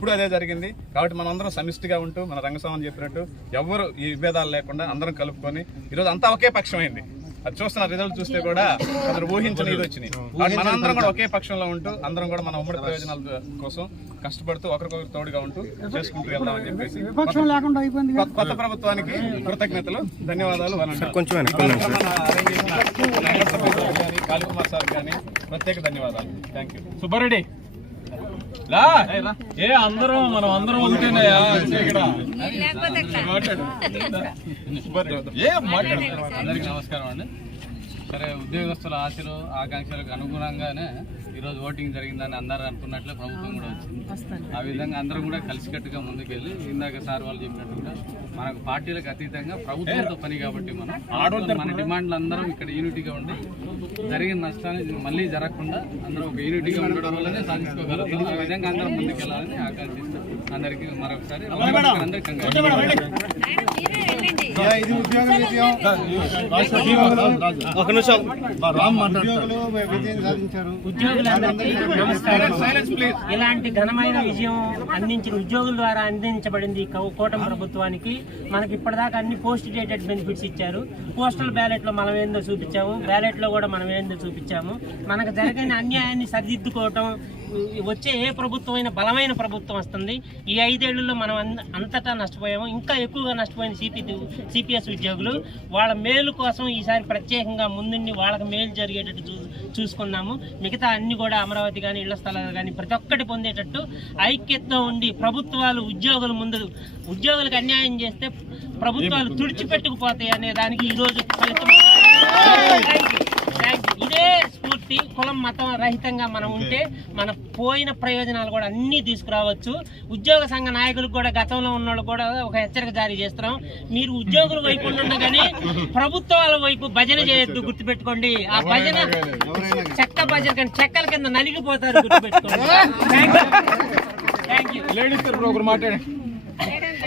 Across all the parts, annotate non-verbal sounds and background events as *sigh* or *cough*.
ఇప్పుడు అదే జరిగింది కాబట్టి మనందరం సమిష్టిగా ఉంటూ మన రంగస్వామి చెప్పినట్టు ఎవరు ఈ విభేదాలు లేకుండా అందరం కలుపుకొని ఈరోజు అంతా ఒకే పక్షమైంది అది చూస్తున్న రిజల్ట్ చూస్తే కూడా అందరు ఊహించని ఇది వచ్చినాయి మనందరం కూడా ఒకే పక్షంలో ఉంటూ అందరం కూడా మన ఉమ్మడి ప్రయోజనాల కోసం కష్టపడుతూ ఒకరికొకరు తోడుగా ఉంటూ చేసుకుంటూ వెళ్దామని చెప్పేసి కొత్త ప్రభుత్వానికి కృతజ్ఞతలు ధన్యవాదాలు కొంచెం కాళీ కుమార్ సార్ కానీ ప్రత్యేక ధన్యవాదాలు థ్యాంక్ యూ సుబ్బారెడ్డి రా ఏ అందరం మనం అందరం ఉంటేనే ఇక్కడ ఏ మాట్లాడు అందరికి నమస్కారం అండి సరే ఉద్యోగస్తుల ఆశలు ఆకాంక్షలకు అనుగుణంగానే ఈరోజు ఓటింగ్ జరిగిందని అందరూ అనుకున్నట్లే ప్రభుత్వం కూడా వచ్చింది ఆ విధంగా అందరూ కూడా కలిసికట్టుగా ముందుకెళ్ళి ఇందాక సార్ వాళ్ళు చెప్పినట్టు కూడా మనకు పార్టీలకు అతీతంగా ప్రభుత్వంతో పని కాబట్టి మనం మన డిమాండ్లు అందరం ఇక్కడ యూనిటీగా ఉండి జరిగిన నష్టాన్ని మళ్ళీ జరగకుండా అందరూ ఒక యూనిటీగా ఉండడం వల్లనే సాధించుకోగలుగుతాం ఆ విధంగా అందరం ముందుకెళ్ళాలని ఆకాంక్షిస్తాం అందరికీ మరొకసారి అందరికీ ఒక నిమిషం ఇలాంటి ఘనమైన విజయం అందించిన ఉద్యోగుల ద్వారా అందించబడింది కూటమి ప్రభుత్వానికి మనకి ఇప్పటిదాకా అన్ని పోస్ట్ డేటెడ్ బెనిఫిట్స్ ఇచ్చారు పోస్టల్ బ్యాలెట్ లో మనం ఏందో చూపించాము బ్యాలెట్ లో కూడా మనం ఏందో చూపించాము మనకు జరిగిన అన్యాయాన్ని సరిదిద్దుకోవటం వచ్చే ఏ ప్రభుత్వం అయినా బలమైన ప్రభుత్వం వస్తుంది ఈ ఐదేళ్లలో మనం అంతటా నష్టపోయాము ఇంకా ఎక్కువగా నష్టపోయిన సిపి సిపిఎస్ ఉద్యోగులు వాళ్ళ మేలు కోసం ఈసారి ప్రత్యేకంగా ముందుండి వాళ్ళకి మేలు జరిగేటట్టు చూ చూసుకున్నాము మిగతా అన్ని కూడా అమరావతి కానీ ఇళ్ల స్థలాలు కానీ ప్రతి ఒక్కటి పొందేటట్టు ఐక్యతతో ఉండి ప్రభుత్వాలు ఉద్యోగుల ముందు ఉద్యోగులకు అన్యాయం చేస్తే ప్రభుత్వాలు తుడిచిపెట్టుకుపోతాయి అనే దానికి ఈరోజు ఫలితం మనం మత రహితంగా మనం ఉంటే మన పోయిన ప్రయోజనాలు కూడా అన్ని తీసుకురావచ్చు ఉద్యోగ సంఘ నాయకులకు కూడా గతంలో ఉన్నోళ్ళు కూడా ఒక హెచ్చరిక జారీ చేస్తున్నాం మీరు ఉద్యోగుల వైపు ఉండగానే ప్రభుత్వాల వైపు భజన చేయొద్దు గుర్తుపెట్టుకోండి ఆ భజన చెక్క భజన కానీ చెక్కల కింద నలిగిపోతారు గుర్తుపెట్టుకోండి *laughs*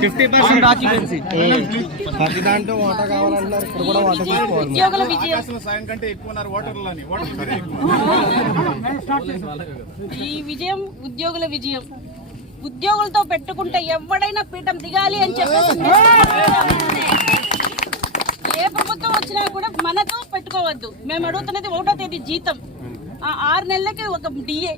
ఫిఫ్టీ పర్సెంట్ ఆక్యుపెన్సీ దాంట్లో ఇక్కడ కూడా తీసుకోవాలి సాయం కంటే ఎక్కువ ఉన్నారు ఓటర్లని ఈ విజయం ఉద్యోగుల విజయం ఉద్యోగులతో పెట్టుకుంటే ఎవడైనా పీఠం దిగాలి అని చెప్పేసి ఏ ప్రభుత్వం వచ్చినా కూడా మనతో పెట్టుకోవద్దు మేము అడుగుతున్నది ఒకటో తేదీ జీతం ఆరు నెలలకి ఒక డిఏ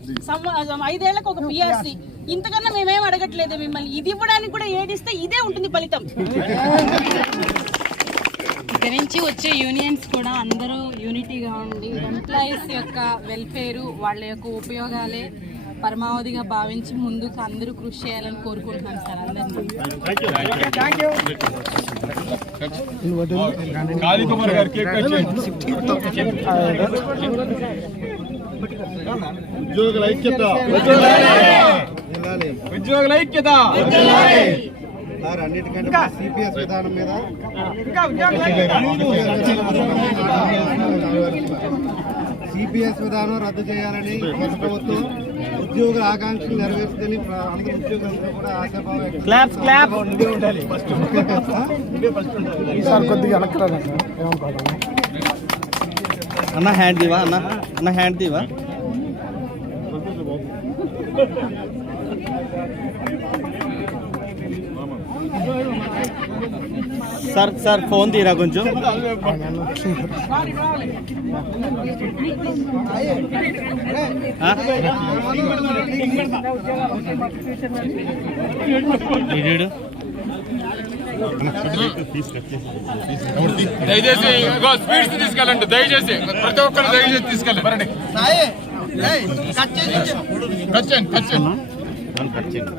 ఐదేళ్లకు ఒక పిఆర్సీ ఇంతకన్నా మేమేం అడగట్లేదు మిమ్మల్ని ఇది ఇవ్వడానికి కూడా ఏడిస్తే ఇదే ఉంటుంది ఫలితం ఇక నుంచి వచ్చే యూనియన్స్ కూడా అందరూ యూనిటీగా ఉండి ఎంప్లాయీస్ యొక్క వెల్ఫేరు వాళ్ళ యొక్క ఉపయోగాలే పరమావధిగా భావించి ముందుకు అందరూ కృషి చేయాలని కోరుకుంటున్నాను సార్ ఉద్యోగుల సిపిఎస్ విధానం మీద సిపిఎస్ విధానం రద్దు చేయాలని ప్రభుత్వం ఉద్యోగ ఆకాంక్షలు నెరవేర్చని అందరూ ఉద్యోగులందరూ కొద్దిగా అన్న హ్యాండ్ దీవా అన్న అన్న హ్యాండ్ దీవా సార్ సార్ ఫోన్ తీరా కొంచెం దయచేసి స్పీడ్స్ తీసుకెళ్ళండి దయచేసి ప్రతి ఒక్కరు దయచేసి తీసుకెళ్ళండి బరండి కట్